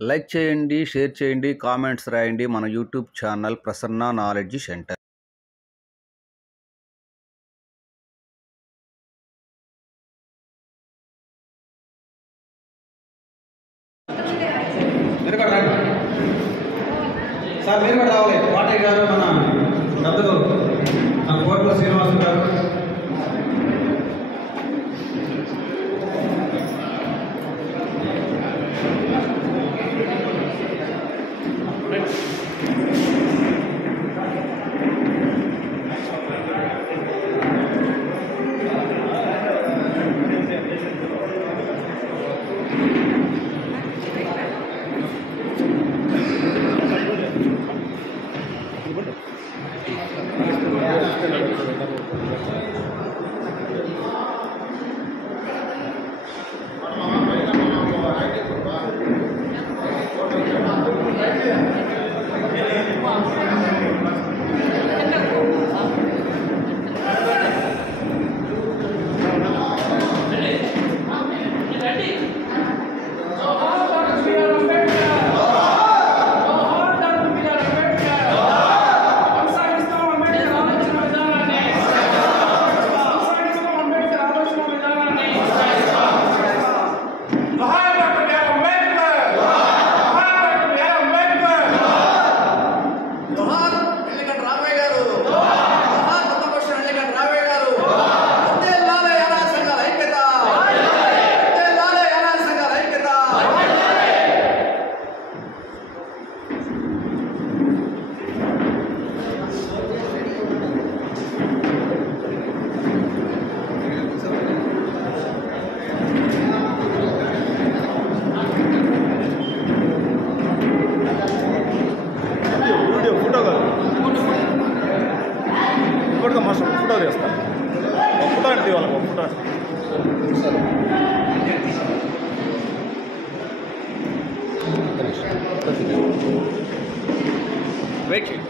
Like చేయండి, share చేయండి, comments రాయండి. మన YouTube channel Prasanna knowledge centre. Sir మీరు కూడా రావాలి. కోటయ్య గారు, మన పెద్దలు మన కోట్ల శ్రీనివాసు గారు. ఫోటో తీస్తా, ఫోటో అంటే వాళ్ళకి ఫోటో వెయిట్ చేయండి.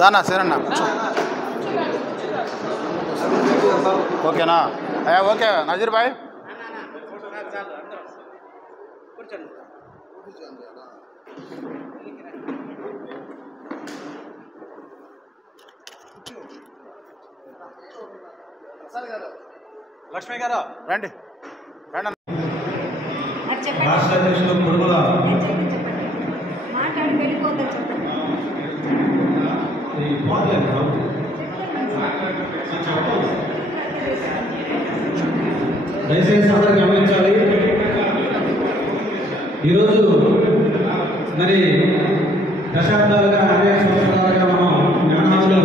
దానా సరేనా, ఓకేనా? ఓకే నజీర్ భాయ్. లక్ష్మి గారు రండి రండి. రాష్ట్ర అధ్యక్షులు కుడుమల దయచేసి అందరూ గమనించాలి. ఈరోజు మరి దశాబ్దాలుగా అనేక సంవత్సరాలుగా మనం జ్ఞానాలు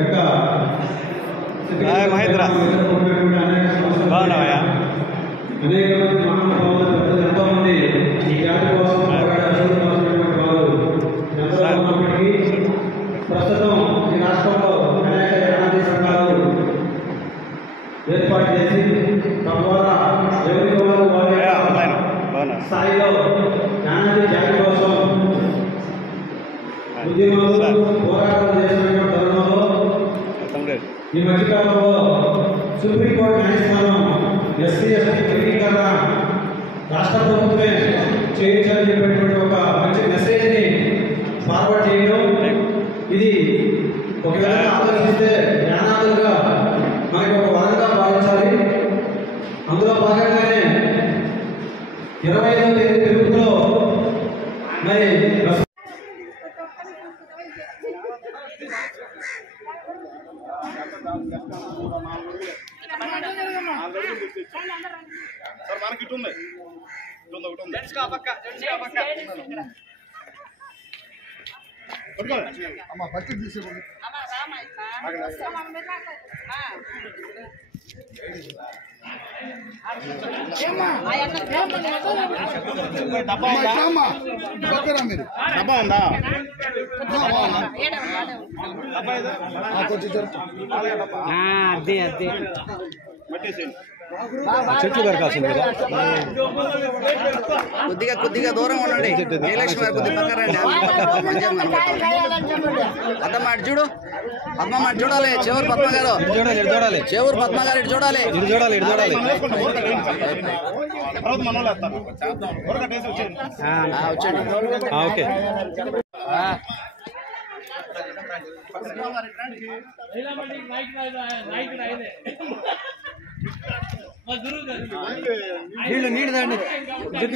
యొక్క మహేంద్ర అనేక మంది మహానుభావులు ఎంతో మంది ఈ జాతి కోసం ఉన్నప్పటికీ ప్రస్తుతం ఈ రాష్ట్రంలో అనేక యానాది సంఘాలు ఏర్పాటు చేసి తద్వారా ఎవరికి వారి స్థాయిలో యానాది జాతి కోసం ఉద్యమాలు పోరాటాలు చేసిన తరుణంలో ఈ మధ్యకాలంలో సుప్రీంకోర్టు న్యాయస్థానం ఎస్సీ ఎస్టీ వర్గీకరణ రాష్ట్ర ప్రభుత్వమే చేయించాలని చెప్పేటువంటి ఒక మంచి మెసేజ్ని ఫార్వర్డ్ చేయడం, ఇది ఒక విధంగా ఆలోచిస్తే జ్ఞానాలుగా మనకి ఒక వరంగా భావించాలి. అందులో భాగంగానే 25వ తేదీ తిరుపతిలో మరి మనకి ఇటు ఉంది అమ్మ బట్టి తీసుకోండి. మీరు డబ్బా ఉందా? అదే అదే చెట్లు పెరగాల్సింది కదా. కొద్దిగా దూరం ఉండండి. జయలక్ష్మి గారు కొద్దిగా పక్కన రండి. పద్మ అటు చూడు. పద్మ అటు చూడాలి. చివరి పద్మ గారు చూడాలి. చివరి పద్మ గారు ఇటు చూడాలి. చూడాలి. వచ్చండి. ఓకే. నీళ్ళు దండి.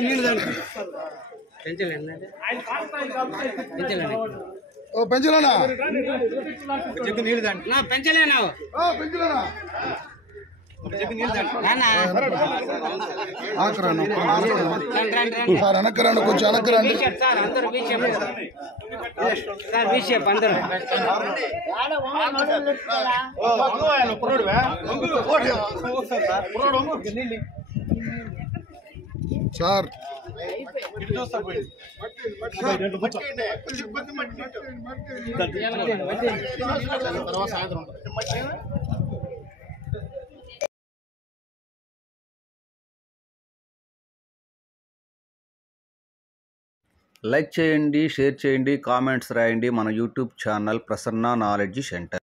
నీళ్ళు దండి. ఓ పెంచలేనా నీళ్ళు దండి. పెంచలేనా పెంచలేనా సార్ వెనక్కరండి, కొంచెం వెనక్కరండి. సార్ లైక్ చేయండి, షేర్ చేయండి, కామెంట్స్ రాయండి. మన YouTube channel Prasanna knowledge centre.